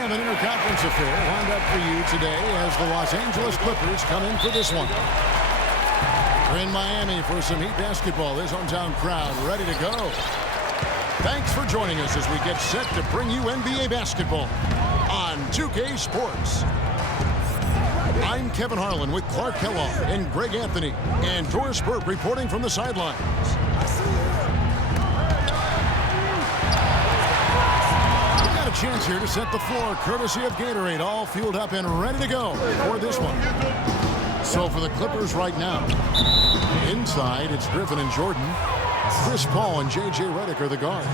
have an interconference affair lined up for you today as the Los Angeles Clippers come in for this one. We're in Miami for some Heat basketball. This hometown crowd ready to go. Thanks for joining us as we get set to bring you NBA basketball on 2K Sports. I'm Kevin Harlan with Clark Kellogg and Greg Anthony and Doris Burke reporting from the sidelines. We've got a chance here to set the floor courtesy of Gatorade, all fueled up and ready to go for this one. So for the Clippers right now, inside it's Griffin and Jordan. Chris Paul and J.J. Redick are the guards.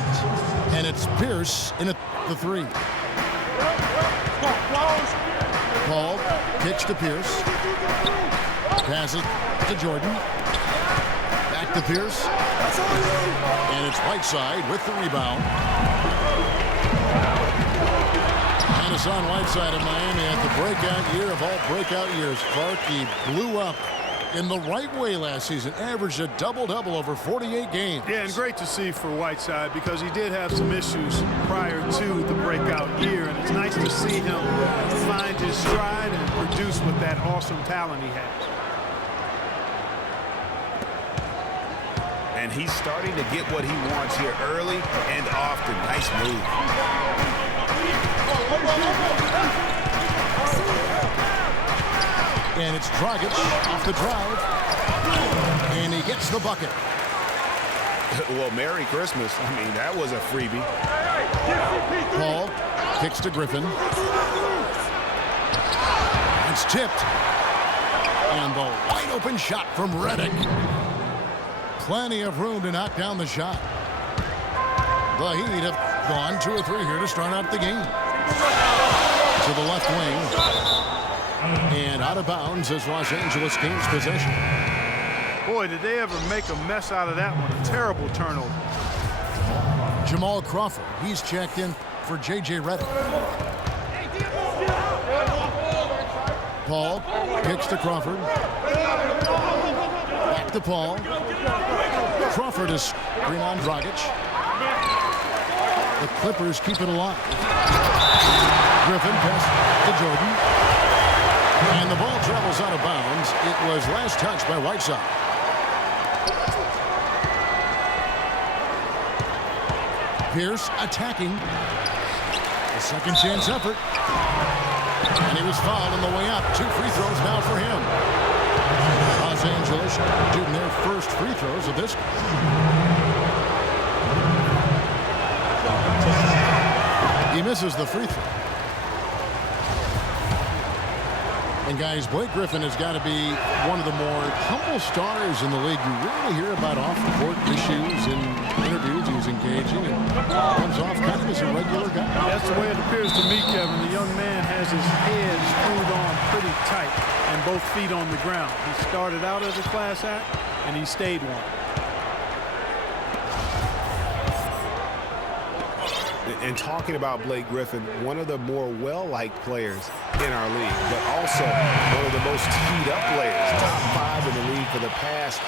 And it's Pierce in the three. Paul kicks to Pierce. Pass it to Jordan. Back to Pierce. And it's Whiteside with the rebound. And Hassan Whiteside of Miami at the breakout year of all breakout years. Clark, he blew up in the right way last season, averaged a double-double over 48 games. Yeah, and great to see for Whiteside because he did have some issues prior to the breakout year, and it's nice to see him find his stride and produce with that awesome talent he has. And he's starting to get what he wants here early and often. Nice move. And it's Dragic off the drive. And he gets the bucket. Well, Merry Christmas. I mean, that was a freebie. Paul kicks to Griffin. It's tipped. And the wide open shot from Redick. Plenty of room to knock down the shot. The Heat have gone 2 or 3 here to start out the game. To the left wing. And out of bounds as Los Angeles gains possession. Boy, did they ever make a mess out of that one. A terrible turnover. Jamal Crawford, he's checked in for J.J. Redick. Paul kicks to Crawford. Back to Paul. Crawford is screen on Dragic. The Clippers keep it alive. Griffin pass to Jordan. And the ball travels out of bounds. It was last touched by Whiteside. Pierce attacking. A second chance effort. And he was fouled on the way up. 2 free throws now for him. Los Angeles shooting their first free throws of this. He misses the free throw. And guys, Blake Griffin has got to be one of the more humble stars in the league. You rarely hear about off-the-court issues in interviews. He's engaging and comes off kind of as a regular guy. That's the way it appears to me, Kevin. The young man has his head screwed on pretty tight and both feet on the ground. He started out as a class act, and he stayed one. And talking about Blake Griffin, one of the more well-liked players in our league, but also one of the most teed-up players, top 5 in the league for the past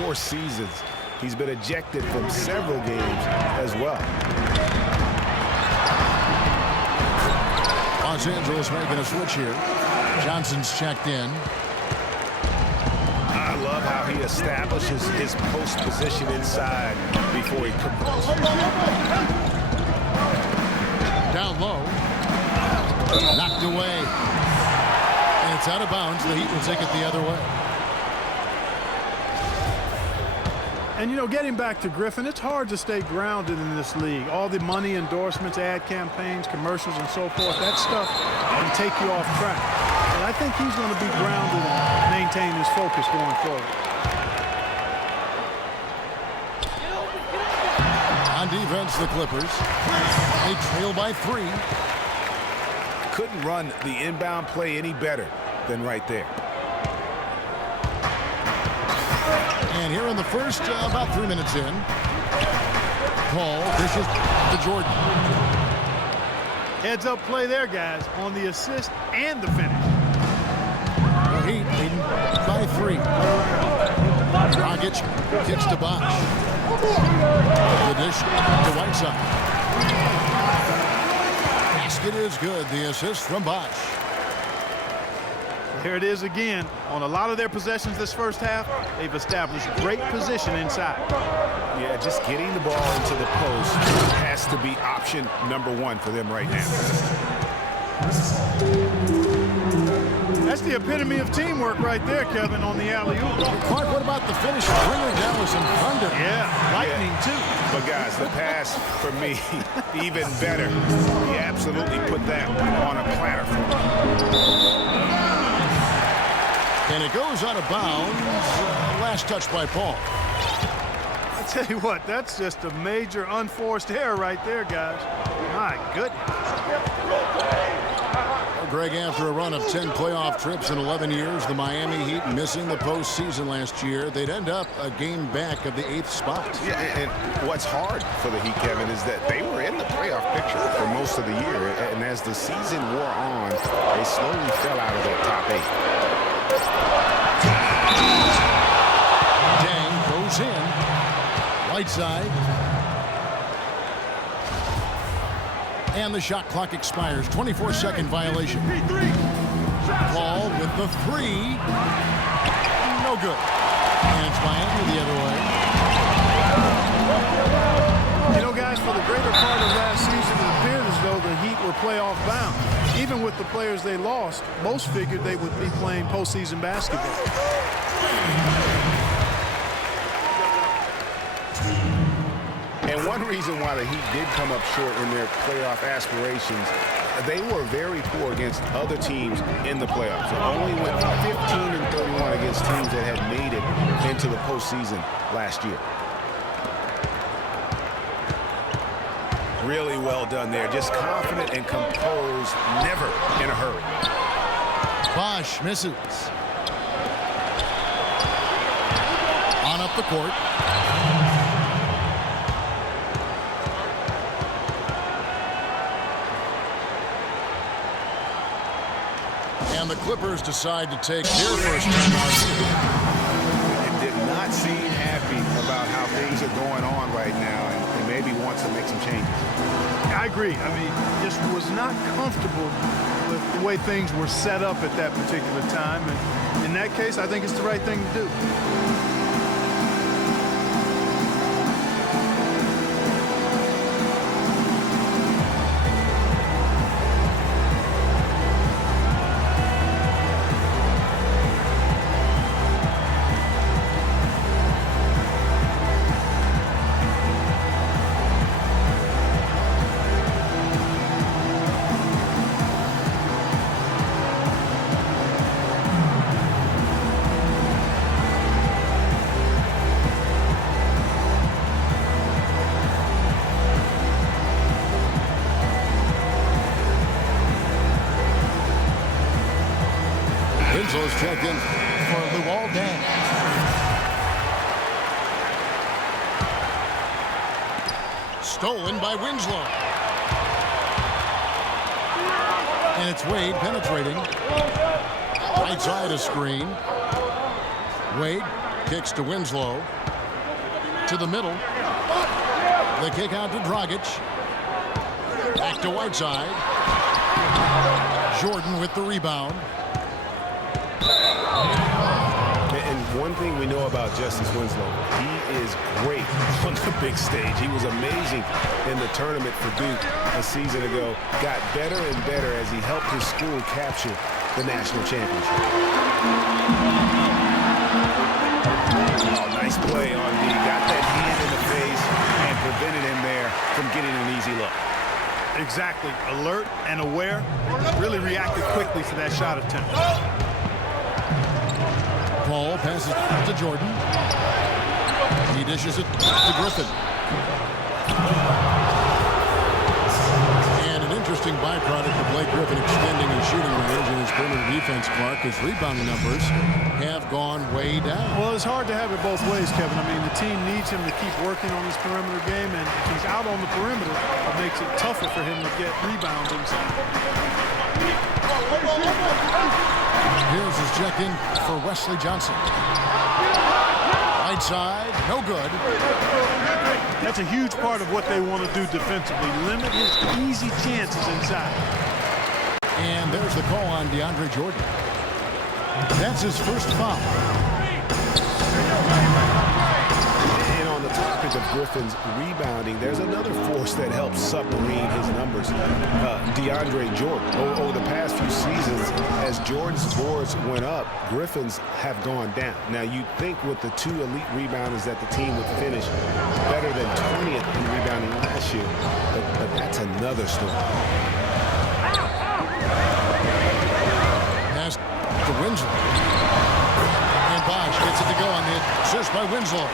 4 seasons. He's been ejected from several games as well. Los Angeles making a switch here. Johnson's checked in. I love how he establishes his post position inside before he converts. Down low. Knocked away. And it's out of bounds. The Heat will take it the other way. And, you know, getting back to Griffin, it's hard to stay grounded in this league. All the money, endorsements, ad campaigns, commercials, and so forth, that stuff can take you off track. And I think he's going to be grounded and maintain his focus going forward. On defense, the Clippers. They trail by 3. Couldn't run the inbound play any better than right there. And here in the first, about 3 minutes in, Paul dishes to Jordan. Heads up play there, guys, on the assist and the finish. The Heat leading by 3. Dragic kicks to Bosh. The dish to Whiteside. Pass basket is good. The assist from Bosch. Here it is again. On a lot of their possessions this first half, they've established great position inside. Yeah, just getting the ball into the post has to be option number one for them right now. That's the epitome of teamwork right there, Kevin, on the alley-oop. Clark, what about the finish? Bring her down with some thunder. Yeah, lightning too. But guys, the pass for me, even better. He absolutely put that on a platter for me. And it goes out of bounds. Last touch by Paul. I tell you what, that's just a major unforced error right there, guys. My goodness. Greg, after a run of 10 playoff trips in 11 years, the Miami Heat missing the postseason last year, they'd end up a game back of the 8th spot. Yeah, and what's hard for the Heat, Kevin, is that they were in the playoff picture for most of the year. And as the season wore on, they slowly fell out of that top 8. Dang goes in. Right side. And the shot clock expires. 24-second violation. Paul with the 3. No good. And it's Miami the other way. You know, guys, for the greater part of last season, it appeared as though the Heat were playoff bound. Even with the players they lost, most figured they would be playing postseason basketball. And one reason why the Heat did come up short in their playoff aspirations, they were very poor against other teams in the playoffs. They only went 15-31 against teams that had made it into the postseason last year. Really well done there. Just confident and composed, never in a hurry. Bosch misses. On up the court. And the Clippers decide to take their first timeout. It did not seem happy about how things are going on right now, and maybe wants to make some changes. I agree. I mean, just was not comfortable with the way things were set up at that particular time. And in that case, I think it's the right thing to do. Winslow's checked in for Luol Deng. Stolen by Winslow. And it's Wade penetrating. Right side of screen. Wade kicks to Winslow. To the middle. The kick out to Dragic. Back to Whiteside. Jordan with the rebound. And one thing we know about Justice Winslow, he is great on the big stage. He was amazing in the tournament for Duke a season ago. Got better and better as he helped his school capture the national championship. Oh, nice play on D. Got that hand in the face and prevented him there from getting an easy look. Exactly. Alert and aware. Really reacted quickly to that shot attempt. Paul passes to Jordan. He dishes it to Griffin. And an interesting byproduct of Blake Griffin extending his shooting range in his perimeter defense, Clark, his rebounding numbers have gone way down. Well, it's hard to have it both ways, Kevin. I mean, the team needs him to keep working on his perimeter game, and if he's out on the perimeter, it makes it tougher for him to get rebounds inside. Here's his check-in for Wesley Johnson. Right side, no good. That's a huge part of what they want to do defensively. Limit his easy chances inside. And there's the call on DeAndre Jordan. That's his first foul. And on the topic of Griffin's rebounding, there's another force that helps submarine his numbers. DeAndre Jordan. Over the past few seasons, as Jordan's boards went up, Griffin's have gone down. Now, you'd think with the two elite rebounders that the team would finish better than 20th in rebounding last year, but that's another story. Pass to Winslow. And Bosch gets it to go on the assist by Winslow.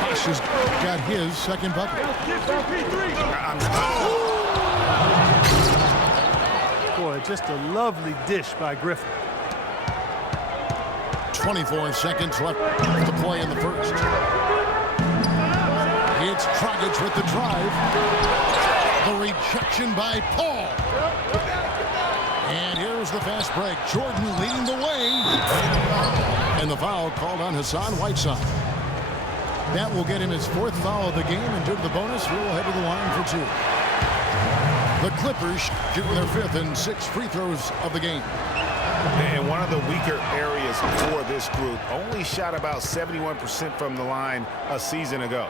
Bosch has got his second bucket. Boy, just a lovely dish by Griffin. 24 seconds left to play in the first. It's Dragic with the drive. The rejection by Paul. And here's the fast break. Jordan leading the way. And the foul called on Hassan Whiteside. That will get him his fourth foul of the game, and due to the bonus, he will head to the line for two. The Clippers shooting their fifth and sixth free throws of the game. And one of the weaker areas for this group, only shot about 71% from the line a season ago.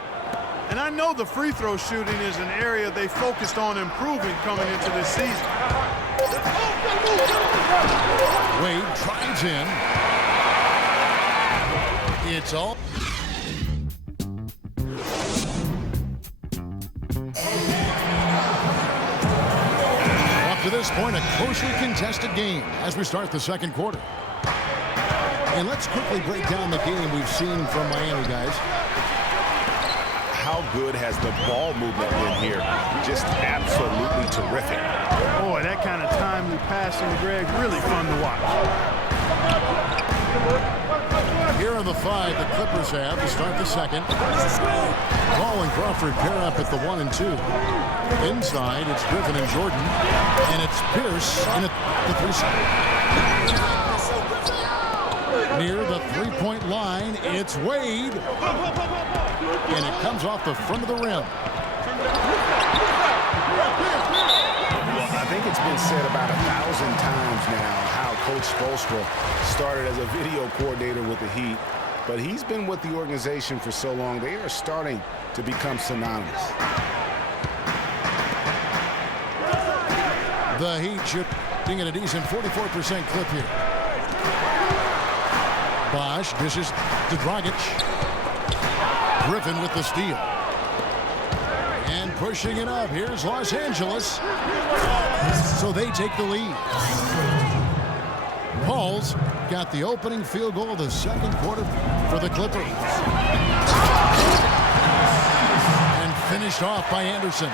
And I know the free throw shooting is an area they focused on improving coming into this season. Wade drives in. It's all. Up to this point, a closely contested game as we start the second quarter. And let's quickly break down the game we've seen from Miami, guys. How good has the ball movement been here? Just absolutely terrific. Boy, that kind of timely passing, Greg, really fun to watch. Here are the five the Clippers have to start the second. Ball and Crawford pair up at the 1 and 2. Inside, it's Griffin and Jordan. And it's Pierce in at the 3. Near the three-point line, it's Wade. And it comes off the front of the rim. Well, I think it's been said about 1,000 times now how Coach Spoelstra started as a video coordinator with the Heat, but he's been with the organization for so long, they are starting to become synonymous. The Heat shooting at a decent 44% clip here. Bosch dishes to Dragic. Griffin with the steal. And pushing it up. Here's Los Angeles. So they take the lead. Paul's got the opening field goal of the second quarter for the Clippers. And finished off by Anderson.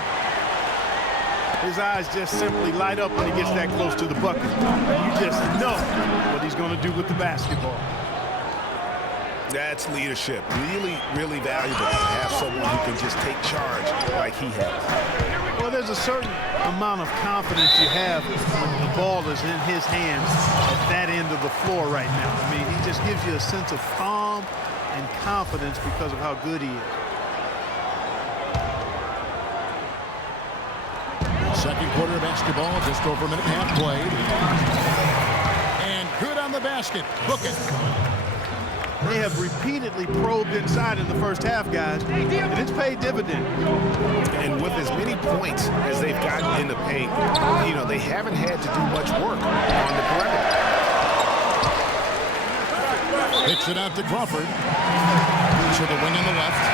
His eyes just simply light up when he gets that close to the bucket. You just know what he's going to do with the basketball. That's leadership. Really, really valuable to have someone who can just take charge like he has. Well, there's a certain amount of confidence you have when the ball is in his hands at that end of the floor right now. I mean, he just gives you a sense of calm and confidence because of how good he is. Second quarter of basketball, just over a minute and a half played. And good on the basket. Book it. They have repeatedly probed inside in the first half, guys, and it's paid dividend. And with as many points as they've gotten in the paint, you know, they haven't had to do much work on the perimeter. Kicks it out to Crawford. To the wing on the left.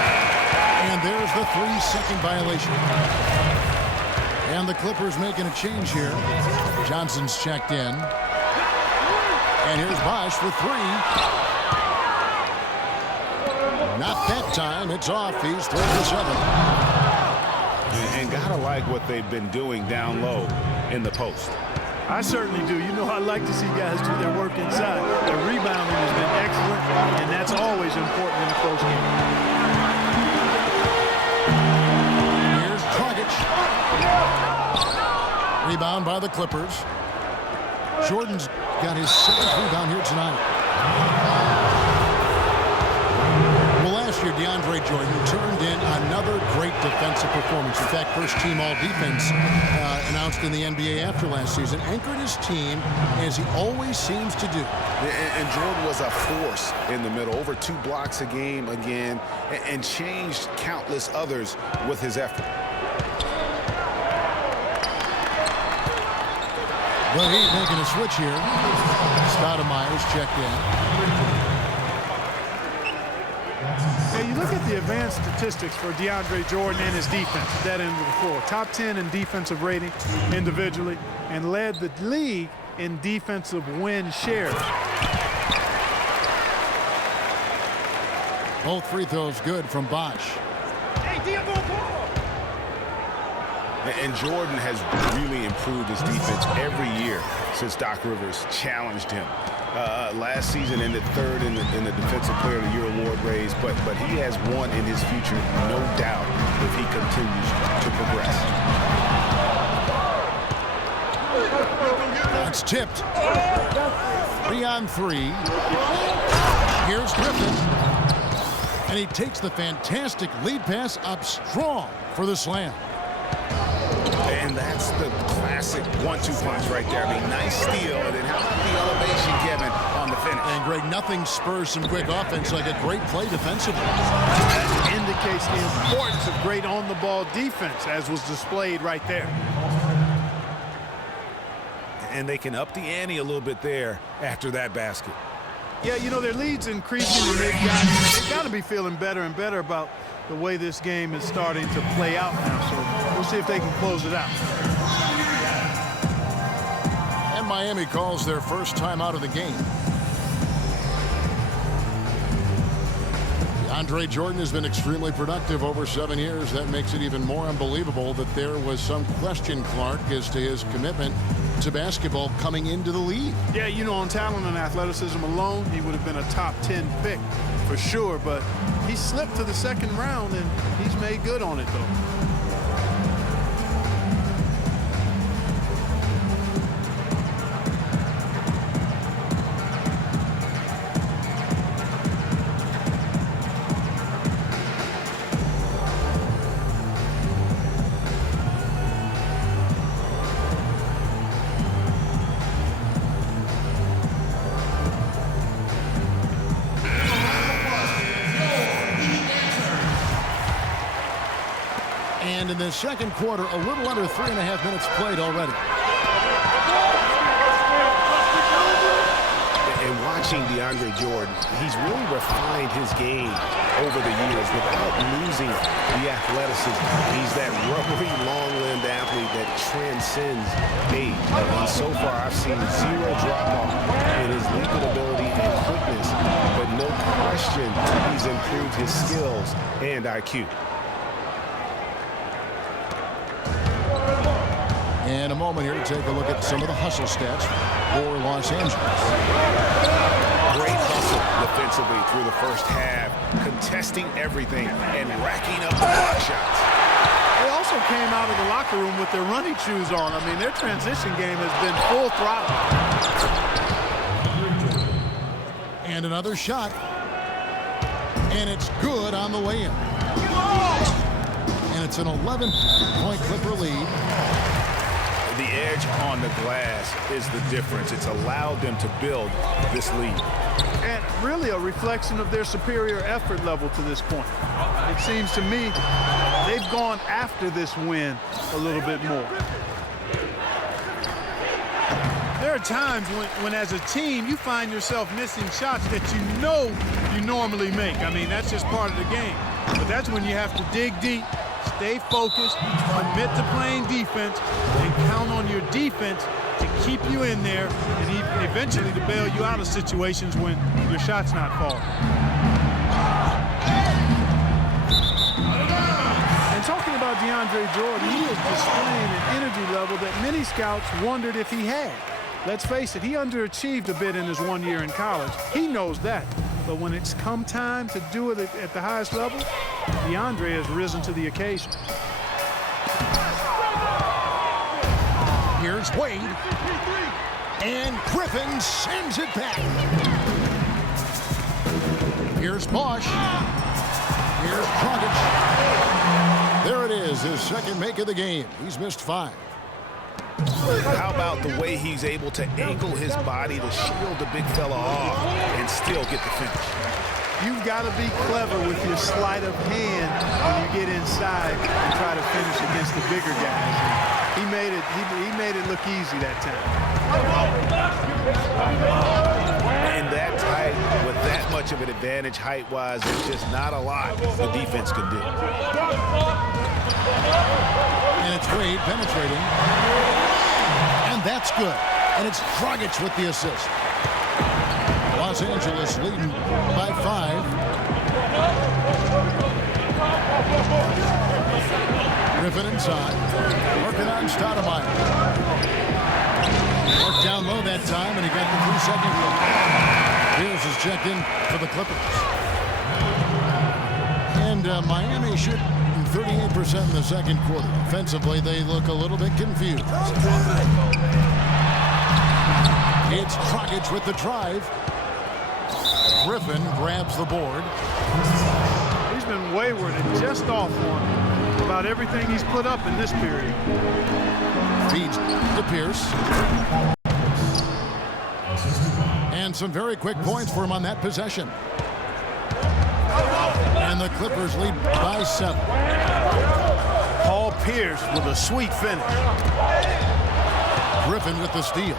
And there's the 3-second violation. And the Clippers making a change here. Johnson's checked in. And here's Bosch with 3. Not that time. It's off. He's 3 for 7. And gotta like what they've been doing down low in the post. I certainly do. You know, I like to see guys do their work inside. The rebounding has been excellent, and that's always important in a close game. Here's Dragic. Rebound by the Clippers. Jordan's got his 7th rebound here tonight. Well, last Last year, DeAndre Jordan turned in another great defensive performance. In fact, first team all-defense announced in the NBA after last season. Anchored his team as he always seems to do. And Jordan was a force in the middle. Over 2 blocks a game again, and changed countless others with his effort. The Heat making a switch here. Stoudemire's checked in. Hey, you look at the advanced statistics for DeAndre Jordan and his defense at that end of the floor. Top 10 in defensive rating individually and led the league in defensive win share. Both free throws good from Bosch. And Jordan has really improved his defense every year since Doc Rivers challenged him. Last season ended 3rd in the Defensive Player of the Year award race, but he has one in his future, no doubt, if he continues to progress. It's tipped. 3-on-3. Here's Griffin. And he takes the fantastic lead pass up strong for the slam. And that's the classic 1-2 punch right there. I mean, nice steal, and then how about the elevation, Kevin, on the finish? And Greg, nothing spurs some quick offense like a great play defensively. That indicates the importance of great on-the-ball defense, as was displayed right there. And they can up the ante a little bit there after that basket. Yeah, you know, their lead's increasing, and they've got to be feeling better and better about the way this game is starting to play out now. So we'll see if they can close it out. And Miami calls their first time out of the game. DeAndre Jordan has been extremely productive over 7 years. That makes it even more unbelievable that there was some question, Clark, as to his commitment to basketball coming into the league. Yeah, you know, on talent and athleticism alone, he would have been a top 10 pick for sure, but he slipped to the 2nd round, and he's made good on it, though. And in the second quarter, a little under 3.5 minutes played already. And watching DeAndre Jordan, he's really refined his game over the years without losing the athleticism. He's that rubbery, long-limbed athlete that transcends age. And so far, I've seen 0 drop-off in his leaping ability and quickness, but no question he's improved his skills and IQ. And a moment here to take a look at some of the hustle stats for Los Angeles. Great hustle defensively through the first half, contesting everything and racking up block shots. They also came out of the locker room with their running shoes on. I mean, their transition game has been full throttle. And another shot. And it's good on the way in. And it's an 11-point Clipper lead. The edge on the glass is the difference. It's allowed them to build this lead. And really a reflection of their superior effort level to this point. It seems to me they've gone after this win a little bit more. There are times when as a team, you find yourself missing shots that you know you normally make. I mean, that's just part of the game. But that's when you have to dig deep, stay focused, commit to playing defense, and count on your defense to keep you in there and eventually to bail you out of situations when your shot's not falling. And talking about DeAndre Jordan, he is displaying an energy level that many scouts wondered if he had. Let's face it, he underachieved a bit in his 1 year in college. He knows that. But when it's come time to do it at the highest level, DeAndre has risen to the occasion. Here's Wade. And Griffin sends it back. Here's Bosch. Here's Dragic. There it is, his second make of the game. He's missed 5. How about the way he's able to angle his body to shield the big fella off and still get the finish? You've got to be clever with your sleight of hand when you get inside and try to finish against the bigger guys. And he made it look easy that time. And that tight, with that much of an advantage height-wise, there's just not a lot the defense can do. And it's Wade penetrating. And that's good. And it's Dragic with the assist. Los Angeles leading by 5. Griffin inside. Working on Stoudemire. Worked down low that time, and he got the 3-second look. Beals is checked in for the Clippers. And Miami shooting 38% in the second quarter. Offensively, they look a little bit confused. It's Dragic with the drive. Griffin grabs the board. He's been wayward and just off one about everything he's put up in this period. Feeds to Pierce. And some very quick points for him on that possession. And the Clippers lead by 7. Paul Pierce with a sweet finish. Griffin with the steal.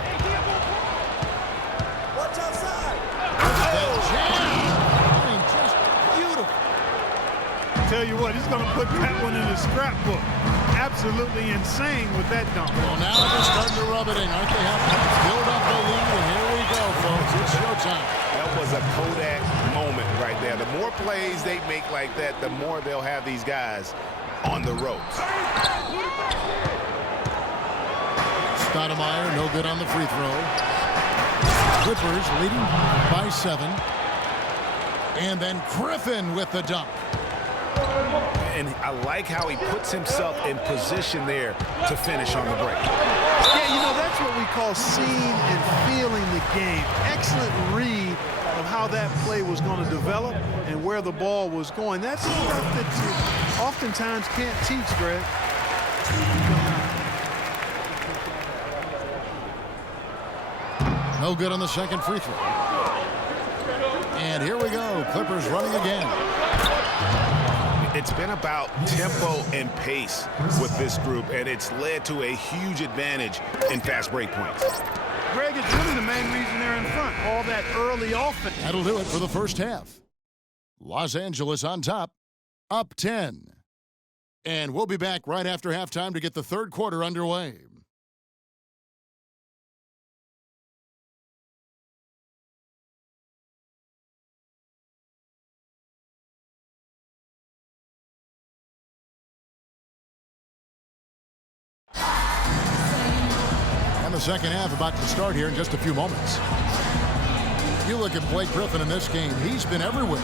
Tell you what, he's going to put that one in his scrapbook. Absolutely insane with that dunk. Well, now they're starting to rub it in, aren't they? Build up the lead, and here we go, folks. It's showtime. That was a Kodak moment right there. The more plays they make like that, the more they'll have these guys on the ropes. Stoudemire, no good on the free throw. Clippers leading by 7. And then Griffin with the dunk. And I like how he puts himself in position there to finish on the break. Yeah, you know, that's what we call seeing and feeling the game. Excellent read of how that play was going to develop and where the ball was going. That's stuff that you oftentimes can't teach, Greg. No good on the second free throw. And here we go. Clippers running again. It's been about tempo and pace with this group, and it's led to a huge advantage in fast break points. Greg, it's really the main reason they're in front. All that early offense. That'll do it for the first half. Los Angeles on top, up 10. And we'll be back right after halftime to get the third quarter underway. The second half about to start here in just a few moments. You look at Blake Griffin in this game, he's been everywhere.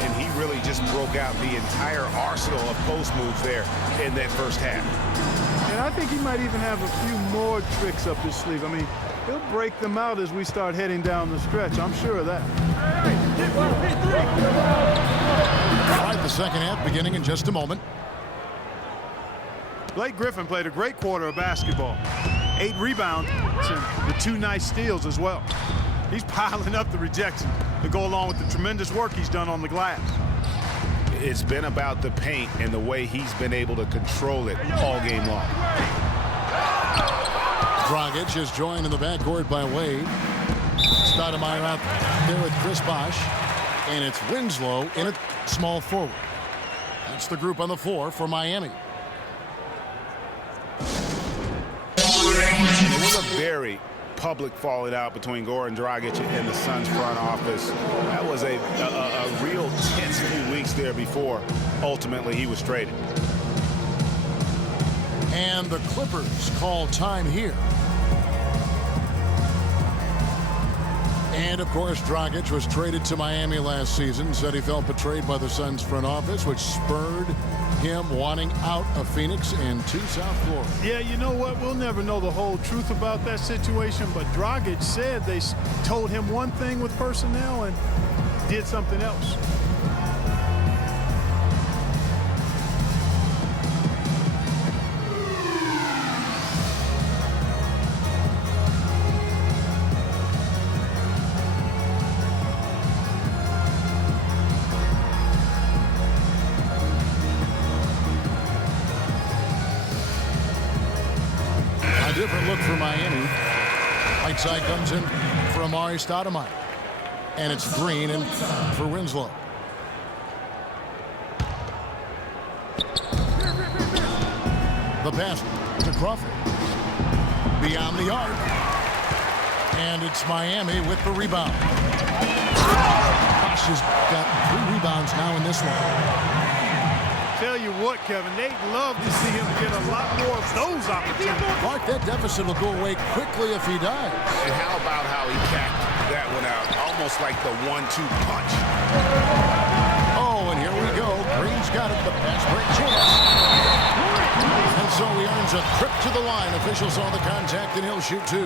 And he really just broke out the entire arsenal of post moves there in that first half. And I think he might even have a few more tricks up his sleeve. I mean, he'll break them out as we start heading down the stretch. I'm sure of that. All right, the second half beginning in just a moment. Blake Griffin played a great quarter of basketball. 8 rebounds and the 2 nice steals as well. He's piling up the rejections to go along with the tremendous work he's done on the glass. It's been about the paint and the way he's been able to control it all game long. Dragic is joined in the backcourt by Wade. Stoudemire out there with Chris Bosh. And it's Winslow in at small forward. That's the group on the floor for Miami. It was a very public falling out between Goran Dragic and the Suns front office. That was a real tense few weeks there before ultimately he was traded. And the Clippers call time here. And, of course, Dragic was traded to Miami last season, said he felt betrayed by the Suns front office, which spurred him wanting out of Phoenix and to South Florida. Yeah, you know what? We'll never know the whole truth about that situation, but Dragic said they told him one thing with personnel and did something else. Right side comes in for Amari Stoudemire. And it's Green in for Winslow. The pass to Crawford. Beyond the arc. And it's Miami with the rebound. Bosh has got 3 rebounds now in this one. Tell you what, Kevin, they'd love to see him get a lot more of those opportunities. Mark, that deficit will go away quickly if he does. And how about how he tacked that one out? Almost like the 1-2 punch. Oh, and here we go. Green's got it. The pass break chance. And so he earns a trip to the line. Officials saw the contact, and he'll shoot 2.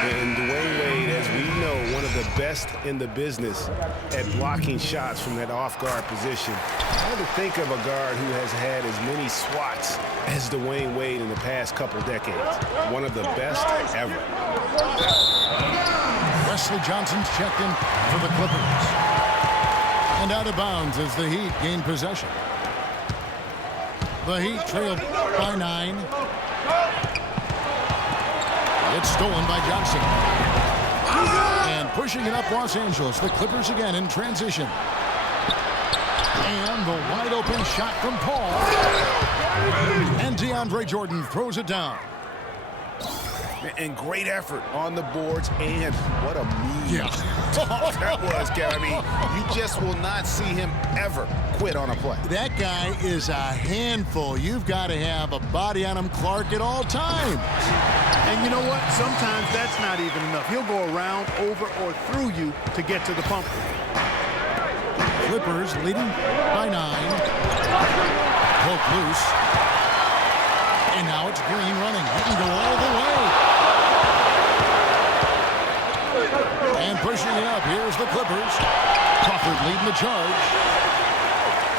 And Dwayne Wade, as we know, one of the best in the business at blocking shots from that off-guard position. Hard to think of a guard who has had as many swats as Dwayne Wade in the past couple decades. One of the best ever. Wesley Johnson's checked in for the Clippers. And out of bounds as the Heat gain possession. The Heat trailed by 9. It's stolen by Johnson. And pushing it up Los Angeles. The Clippers again in transition. And the wide open shot from Paul. And DeAndre Jordan throws it down. And great effort on the boards, and what a move. Yeah. That was, Kevin. I mean, you just will not see him ever quit on a play. That guy is a handful. You've got to have a body on him, Clark, at all times. And you know what? Sometimes that's not even enough. He'll go around, over, or through you to get to the pumper. Clippers leading by 9. Poke loose. And now it's Green running. He can go all the way. And pushing it up. Here's the Clippers. Crawford leading the charge.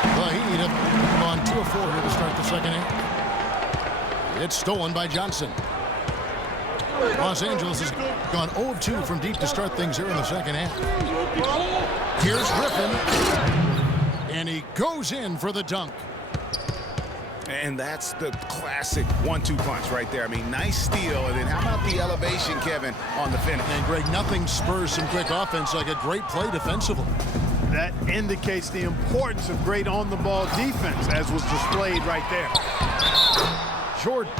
The Heat have gone 2 of 4 here to start the second half. It's stolen by Johnson. Los Angeles has gone 0 of 2 from deep to start things here in the second half. Here's Griffin. And he goes in for the dunk. And that's the classic 1-2 punch right there. I mean, nice steal. And then how about the elevation, Kevin, on the finish? And, Greg, nothing spurs some quick offense like a great play defensively. That indicates the importance of great on-the-ball defense, as was displayed right there. Jordan.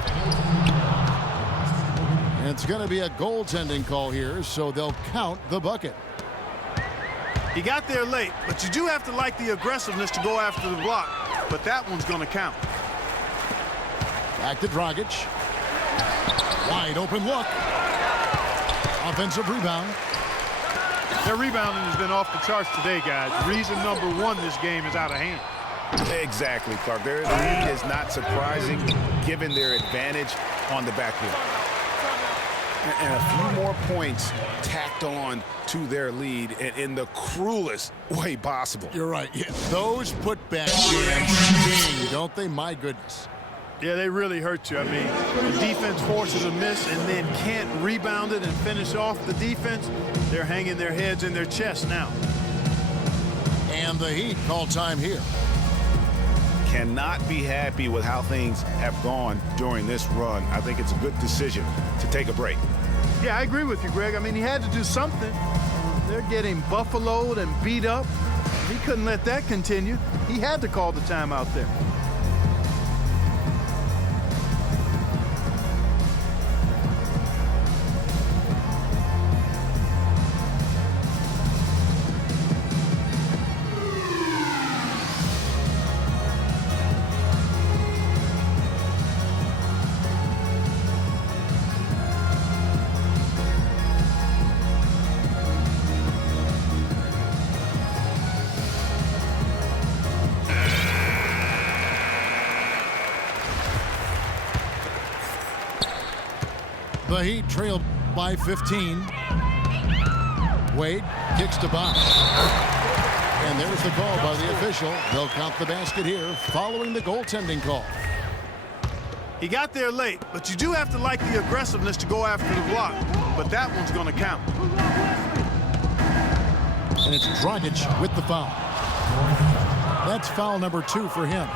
And it's going to be a goaltending call here, so they'll count the bucket. He got there late, but you do have to like the aggressiveness to go after the block. But that one's going to count. Back to Dragic. Wide open look. Offensive rebound. Their rebounding has been off the charts today, guys. Reason number 1, this game is out of hand. Exactly, Clark. Their lead is not surprising given their advantage on the backboard. And a few more points tacked on to their lead in the cruelest way possible. You're right. Yeah, those putback jams sting, don't they? My goodness. Yeah, they really hurt you. I mean, the defense forces a miss and then can't rebound it and finish off the defense. They're hanging their heads in their chest now. And the Heat call time here. Cannot be happy with how things have gone during this run. I think it's a good decision to take a break. Yeah, I agree with you, Greg. I mean, he had to do something. They're getting buffaloed and beat up. He couldn't let that continue. He had to call the timeout there. The Heat trailed by 15. Wade kicks to Bosh. And there's the call by the official. They'll count the basket here following the goaltending call. He got there late, but you do have to like the aggressiveness to go after the block. But that one's going to count. And it's Dragic with the foul. That's foul number 2 for him.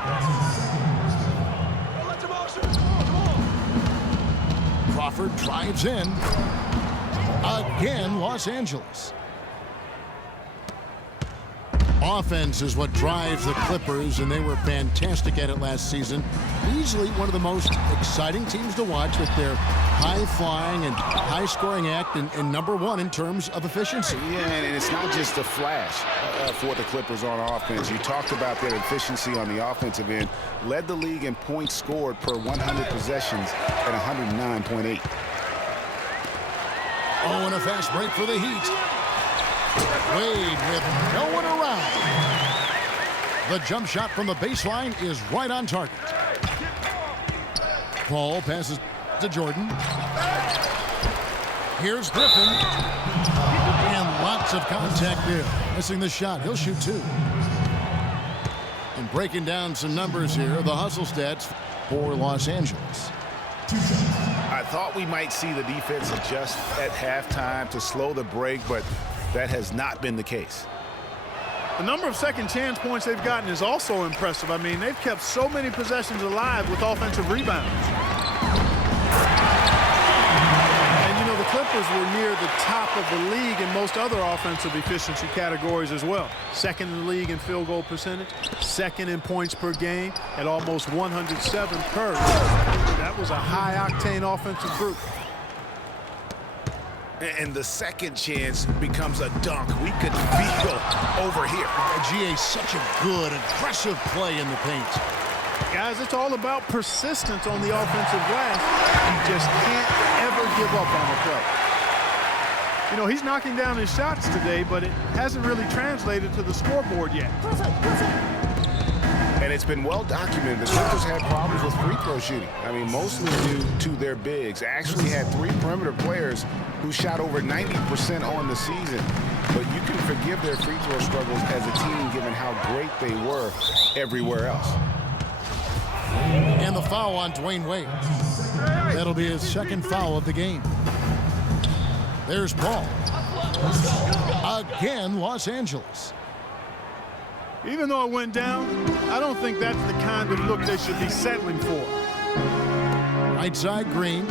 Crawford drives in. Again, Los Angeles. Offense is what drives the Clippers, and they were fantastic at it last season. Easily one of the most exciting teams to watch with their high-flying and high-scoring act and #1 in terms of efficiency. Yeah, and it's not just a flash for the Clippers on offense. You talked about their efficiency on the offensive end. Led the league in points scored per 100 possessions at 109.8. Oh, and a fast break for the Heat. Wade with no one around. The jump shot from the baseline is right on target. Paul passes to Jordan. Here's Griffin. And lots of contact there. Missing the shot. He'll shoot 2. And breaking down some numbers here, the hustle stats for Los Angeles. I thought we might see the defense adjust at halftime to slow the break, but that has not been the case. The number of second chance points they've gotten is also impressive. I mean, they've kept so many possessions alive with offensive rebounds. And, you know, the Clippers were near the top of the league in most other offensive efficiency categories as well. Second in the league in field goal percentage, second in points per game at almost 107 per. That was a high-octane offensive group. And the second chance becomes a dunk. We could feel over here. GA, such a good, aggressive play in the paint. Guys, it's all about persistence on the offensive glass. You just can't ever give up on a play. You know, he's knocking down his shots today, but it hasn't really translated to the scoreboard yet. And it's been well documented. The Clippers had problems with free throw shooting. I mean, mostly due to their bigs. Actually had 3 perimeter players who shot over 90% on the season. But you can forgive their free throw struggles as a team given how great they were everywhere else. And the foul on Dwayne Wade. That'll be his second foul of the game. There's Paul. Again, Los Angeles. Even though it went down, I don't think that's the kind of look they should be settling for. Right side, Green.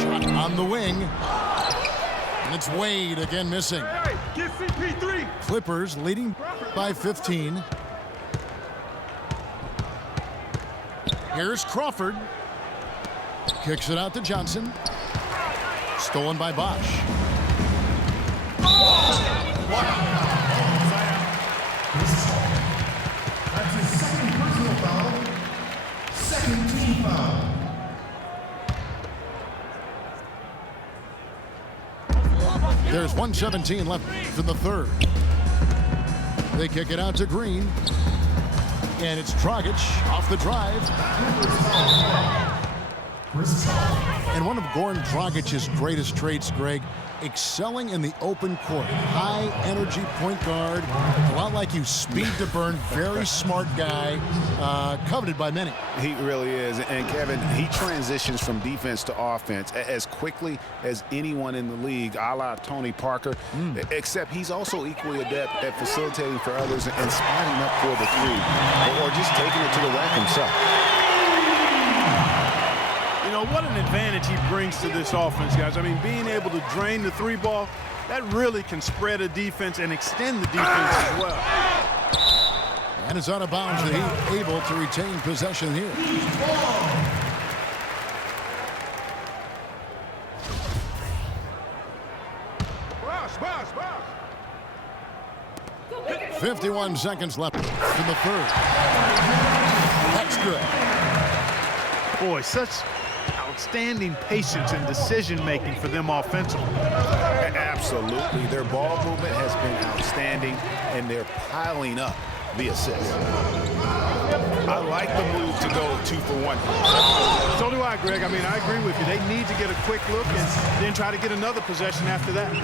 Shot on the wing. And it's Wade again missing. Get CP3. Clippers leading by 15. Here's Crawford. Kicks it out to Johnson. Stolen by Bosch. That's his second personal foul. Second team foul. There's 1:17 left in the third. They kick it out to Green. And it's Dragic off the drive. And one of Goran Dragic's greatest traits, Greg, excelling in the open court. High energy point guard, a lot like you, speed to burn, very smart guy, coveted by many. He really is. And Kevin, he transitions from defense to offense as quickly as anyone in the league, a la Tony Parker, except he's also equally adept at facilitating for others and spotting up for the 3 or just taking it to the rack himself. You know, what an advantage he brings to this offense, guys. I mean, being able to drain the 3 ball, that really can spread a defense and extend the defense as well. And it's out of bounds. The Heat able to retain possession here. Bosh, bosh, bosh. 51 seconds left in the third. That's good. Boy, such outstanding patience and decision-making for them offensively. Absolutely. Their ball movement has been outstanding, and they're piling up the assists. I like the move to go 2 for 1. So do I, Greg. I mean, I agree with you. They need to get a quick look and then try to get another possession after that.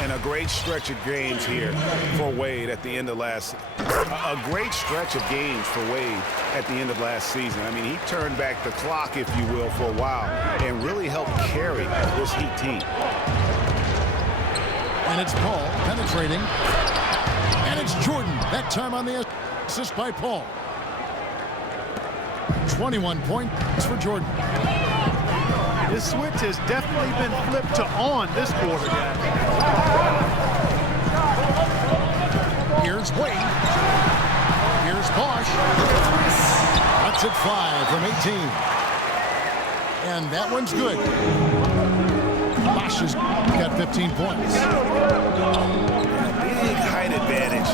And a great stretch of games here for Wade at the end of a great stretch of games for Wade at the end of last season. I mean, he turned back the clock, if you will, for a while and really helped carry this Heat team. And it's Paul penetrating. And it's Jordan, that time on the Assist by Paul. 21 points for Jordan. This switch has definitely been flipped to on this quarter, guys. Here's Wade. Here's Bosch. That's at 5 from 18. And that one's good. Bosch has got 15 points. Big height advantage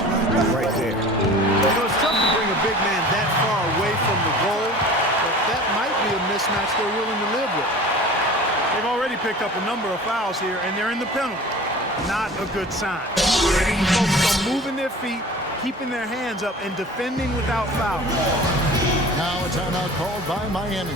right there. You know, it's tough to bring a big man that far away from the goal, but that might be a mismatch they're willing to live with. They've already picked up a number of fouls here, and they're in the penalty. Not a good sign. They're focused on moving their feet, keeping their hands up, and defending without foul. Now a timeout called by Miami.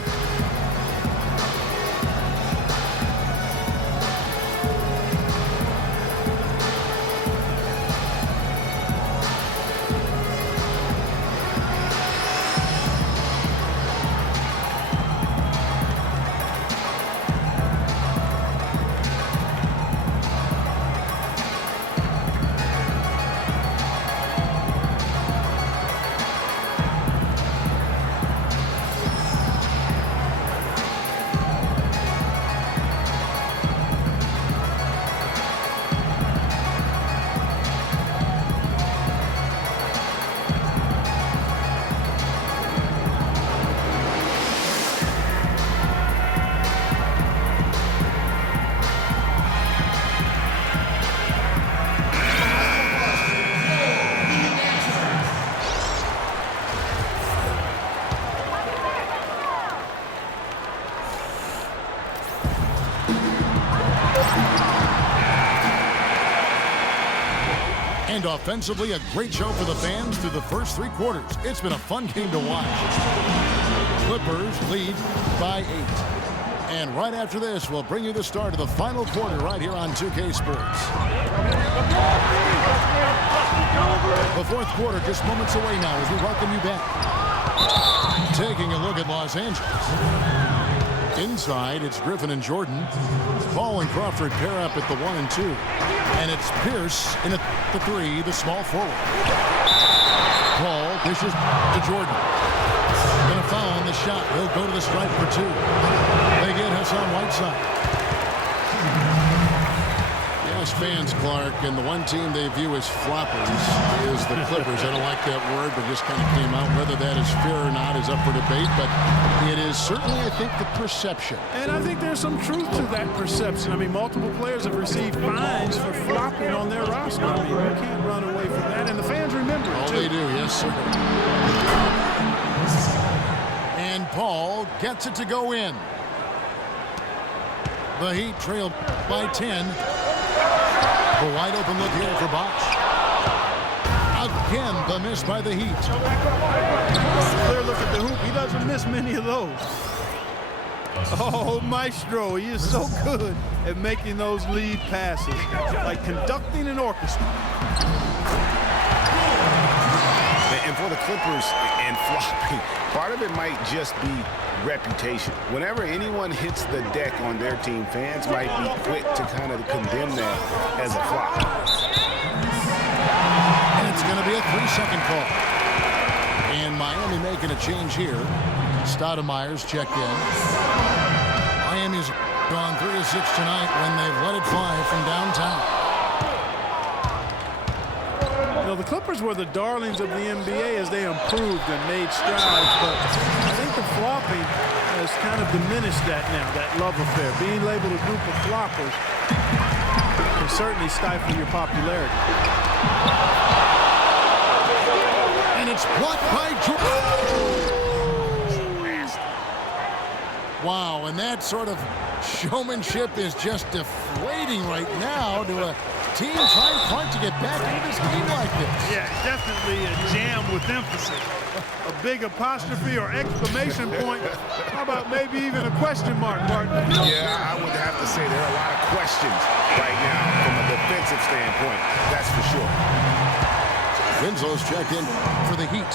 And offensively, a great show for the fans through the first 3 quarters. It's been a fun game to watch. Clippers lead by 8. And right after this, we'll bring you the start of the final quarter right here on 2K Sports. The fourth quarter just moments away now as we welcome you back. Taking a look at Los Angeles. Inside, it's Griffin and Jordan. Paul and Crawford pair up at the 1 and 2. And it's Pierce in at the 3, the small forward. Paul dishes to Jordan. Gonna foul on the shot. He'll go to the stripe for 2. They get Hassan Whiteside. Yes, fans, Clark, and the one team they view as floppers is the Clippers. I don't like that word, but just kind of came out. Whether that is fair or not is up for debate, but it is certainly, I think, the perception. And I think there's some truth to that perception. I mean, multiple players have received fines for flopping on their roster. I mean, you can't run away from that, and the fans remember it, Oh, too. they do, yes, sir. And Paul gets it to go in. The Heat trail by 10. A wide open look here for Bosch. Again, the miss by the Heat. Clear look at the hoop. He doesn't miss many of those. Oh, Maestro, he is so good at making those lead passes, like conducting an orchestra. And for the Clippers and flopping, part of it might just be reputation. Whenever anyone hits the deck on their team, fans might be quick to kind of condemn that as a flop. And it's going to be a 3-second call. And Miami making a change here. Stoudemire's checked in. Miami's gone 3 of 6 tonight when they've let it fly from downtown. You know, the Clippers were the darlings of the NBA as they improved and made strides, but I think the flopping has kind of diminished that now, that love affair. Being labeled a group of floppers can certainly stifle your popularity. And it's blocked by Jordan. Wow, and that sort of showmanship is just deflating right now to a team trying hard to get back into this game like this. Yeah, definitely a jam with emphasis. A big apostrophe or exclamation point. How about maybe even a question mark, partner? Yeah, I would have to say there are a lot of questions right now from a defensive standpoint. That's for sure. Winslow's checked in for the Heat.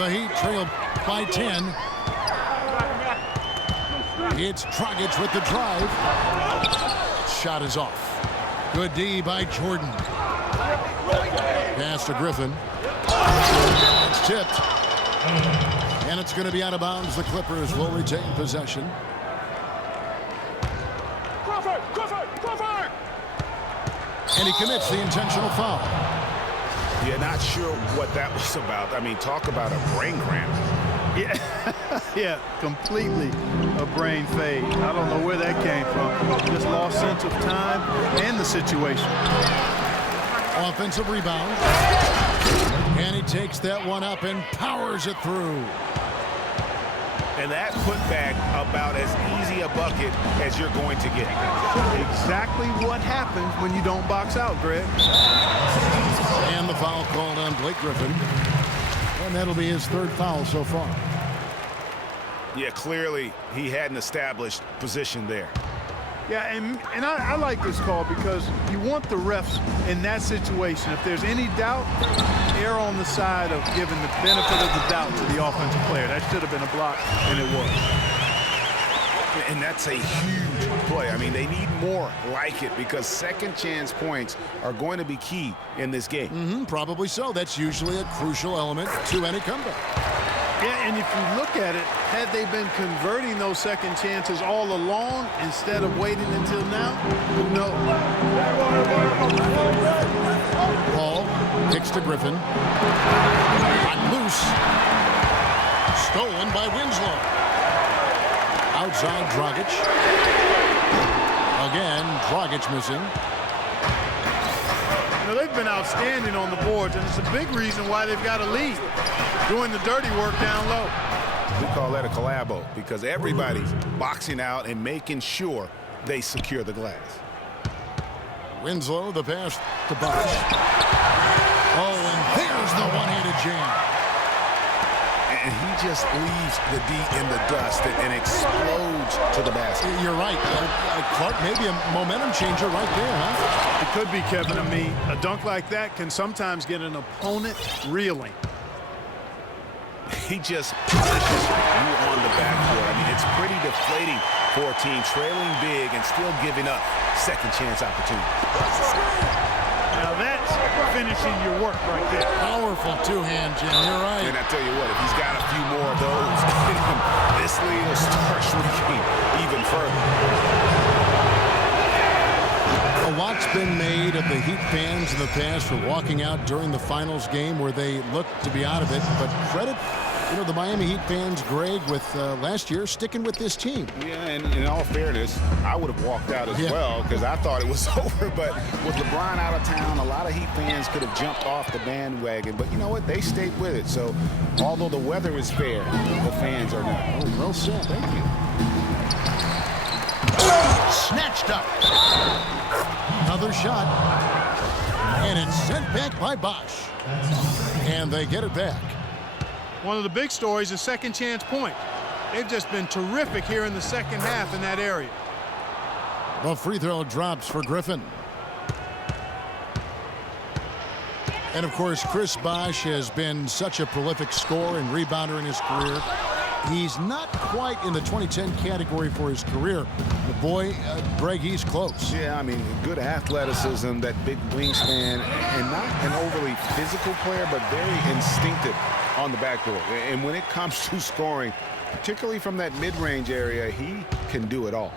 The Heat trail by 10. It's Dragic with the drive. Shot is off. Good D by Jordan. Pass to Griffin. It's tipped. And it's going to be out of bounds. The Clippers will retain possession. And he commits the intentional foul. Yeah, not sure what that was about. I mean, talk about a brain cramp. Yeah, yeah, completely a brain fade. I don't know where that came from. Just lost sense of time and the situation. Offensive rebound. And he takes that one up and powers it through. And that putback about as easy a bucket as you're going to get. Exactly what happens when you don't box out, Greg. And the foul called on Blake Griffin. And that'll be his third foul so far. Yeah, clearly he had an established position there. Yeah, and I like this call because you want the refs in that situation. If there's any doubt, err on the side of giving the benefit of the doubt to the offensive player. That should have been a block, and it was. And that's a huge play. I mean, they need more like it because second chance points are going to be key in this game. Probably so. That's usually a crucial element to any comeback. Yeah, and if you look at it, had they been converting those second chances all along instead of waiting until now, no. Ball kicks to Griffin. Got loose. Stolen by Winslow. Outside Dragic. Again, Dragic missing. You know, they've been outstanding on the boards, and it's a big reason why they've got a lead. Doing the dirty work down low. We call that a collabo because everybody's boxing out and making sure they secure the glass. Winslow, the pass to Bosh. Oh, and there's the one-handed jam. And he just leaves the D in the dust and explodes to the basket. You're right. Clark, maybe a momentum changer right there, huh? It could be, Kevin. I mean, a dunk like that can sometimes get an opponent reeling. He just pushes you on the backcourt. I mean, it's pretty deflating for a team trailing big and still giving up second chance opportunities. Now that's finishing your work right there. Powerful two-hand, Jim. You're right. And I tell you what, if he's got a few more of those, this lead will start shrinking even further. A lot's been made of the Heat fans in the past for walking out during the finals game where they looked to be out of it. But credit, you know, the Miami Heat fans, Greg, with last year sticking with this team. Yeah, and in all fairness, I would have walked out as well because I thought it was over. But with LeBron out of town, a lot of Heat fans could have jumped off the bandwagon. But you know what? They stayed with it. So although the weather is fair, the fans are not. Oh, well said. Thank you. Snatched up. Another shot. And it's sent back by Bosh. And they get it back. One of the big stories is second chance point. They've just been terrific here in the second half in that area. The free throw drops for Griffin. And of course, Chris Bosh has been such a prolific scorer and rebounder in his career. He's not quite in the 2010 category for his career. The boy, Greg, he's close. Yeah, I mean, good athleticism, that big wingspan, and not an overly physical player, but very instinctive on the backboard. And when it comes to scoring, particularly from that mid-range area, he can do it all.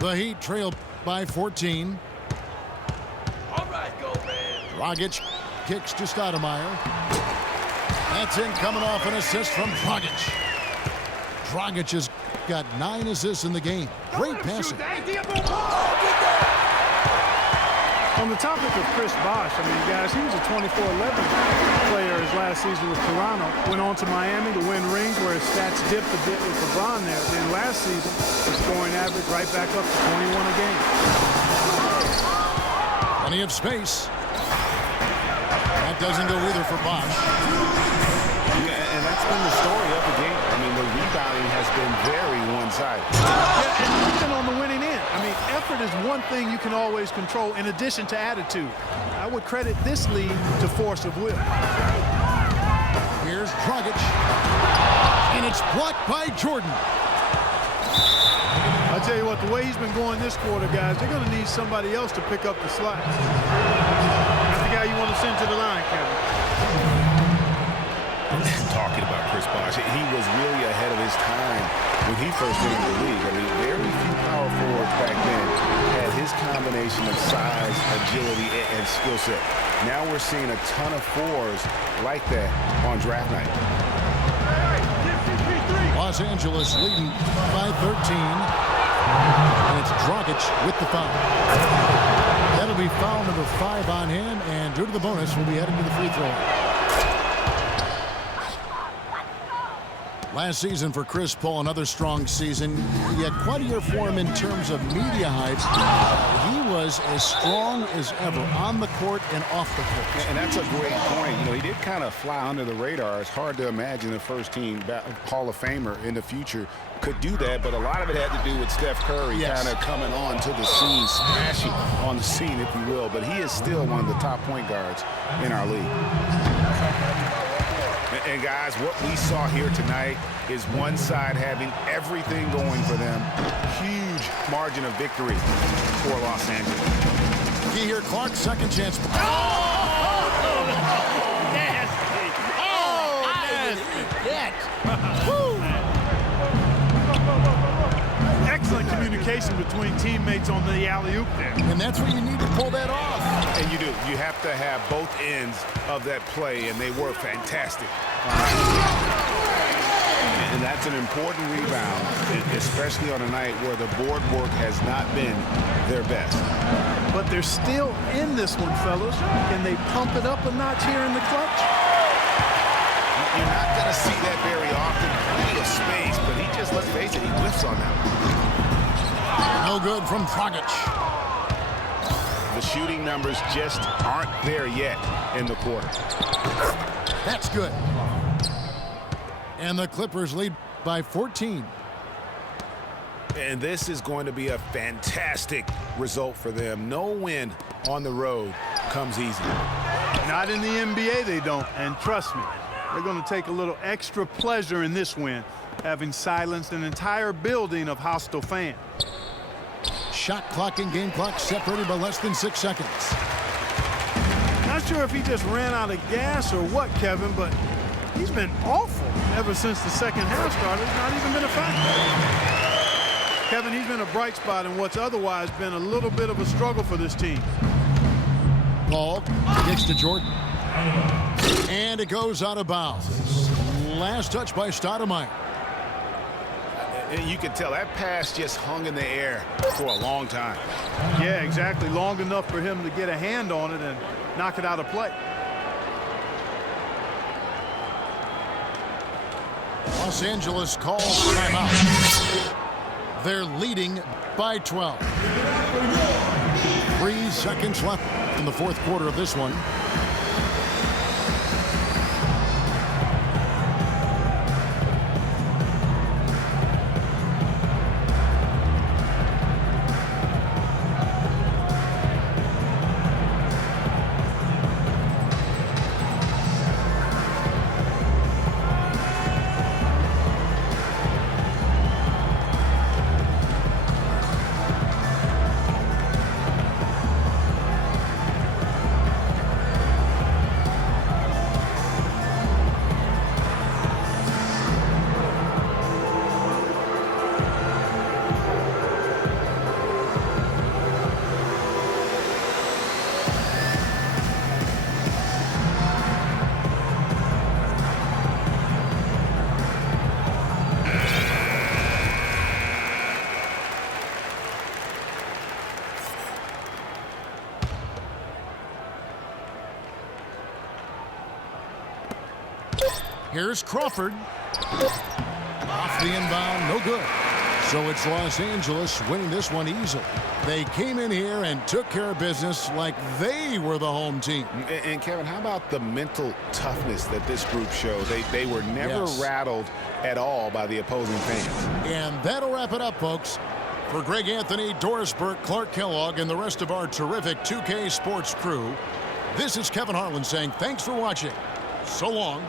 The Heat trail by 14. All right, go, man. Dragic kicks to Stoudemire. That's in, coming off an assist from Dragic. Dragic has got 9 assists in the game. Great passing. On the topic of Chris Bosh, I mean, guys, he was a 24-11 player his last season with Toronto. Went on to Miami to win rings where his stats dipped a bit with LeBron there. Then last season, his scoring average right back up to 21 a game. Plenty of space. That doesn't go either for Bosh. Yeah, and that's been the story of the game. I mean, the rebounding has been very one-sided. Yeah, and even on the winning end. I mean, effort is one thing you can always control in addition to attitude. I would credit this lead to force of will. Here's Dragic. And it's blocked by Jordan. I tell you what, the way he's been going this quarter, guys, they're going to need somebody else to pick up the slack. guy you want to send to the line, Kevin? Talking about Chris Bosh, he was really ahead of his time when he first entered the league. I mean, very few power forwards back then had his combination of size, agility, and skill set. Now we're seeing a ton of fours like that on draft night. Los Angeles leading by 13. And it's Dragic with the foul. That'll be foul number 5 on him, and due to the bonus, we'll be heading to the free throw. Last season for Chris Paul, another strong season. He had quite a year for him in terms of media hype. He was as strong as ever on the court and off the court. And that's a great point. You know, he did kind of fly under the radar. It's hard to imagine a first-team Hall of Famer in the future could do that, but a lot of it had to do with Steph Curry kind of coming on to the scene, smashing on the scene, if you will. But he is still one of the top point guards in our league. And guys, what we saw here tonight is one side having everything going for them. Huge margin of victory for Los Angeles. Key here, Clark, second chance. Oh, nasty. Oh, nasty. Excellent communication between teammates on the alley-oop there. And that's what you need to pull that off. And you do. You have to have both ends of that play, and they were fantastic. And that's an important rebound, especially on a night where the board work has not been their best. But they're still in this one, fellas. Can they pump it up a notch here in the clutch? You're not going to see that very often. Plenty of space, but he just, let's face it, he whiffs on that one. No good from Dragic. The shooting numbers just aren't there yet in the quarter. That's good. And the Clippers lead by 14. And this is going to be a fantastic result for them. No win on the road comes easy. Not in the NBA, they don't. And trust me, they're going to take a little extra pleasure in this win, having silenced an entire building of hostile fans. Shot clock and game clock separated by less than 6 seconds. Not sure if he just ran out of gas or what, Kevin, but he's been awful ever since the second half started. It's not even been a factor. Kevin, he's been a bright spot in what's otherwise been a little bit of a struggle for this team. Paul gets to Jordan. And it goes out of bounds. Last touch by Stoudemire. And you can tell that pass just hung in the air for a long time. Yeah, exactly. Long enough for him to get a hand on it and knock it out of play. Los Angeles calls timeout. They're leading by 12. 3 seconds left in the fourth quarter of this one. Here's Crawford. Off the inbound, no good. So it's Los Angeles winning this one easily. They came in here and took care of business like they were the home team. And Kevin, how about the mental toughness that this group showed? They were never rattled at all by the opposing fans. And that'll wrap it up, folks. For Greg Anthony, Doris Burke, Clark Kellogg, and the rest of our terrific 2K Sports crew, this is Kevin Harlan saying thanks for watching. So long.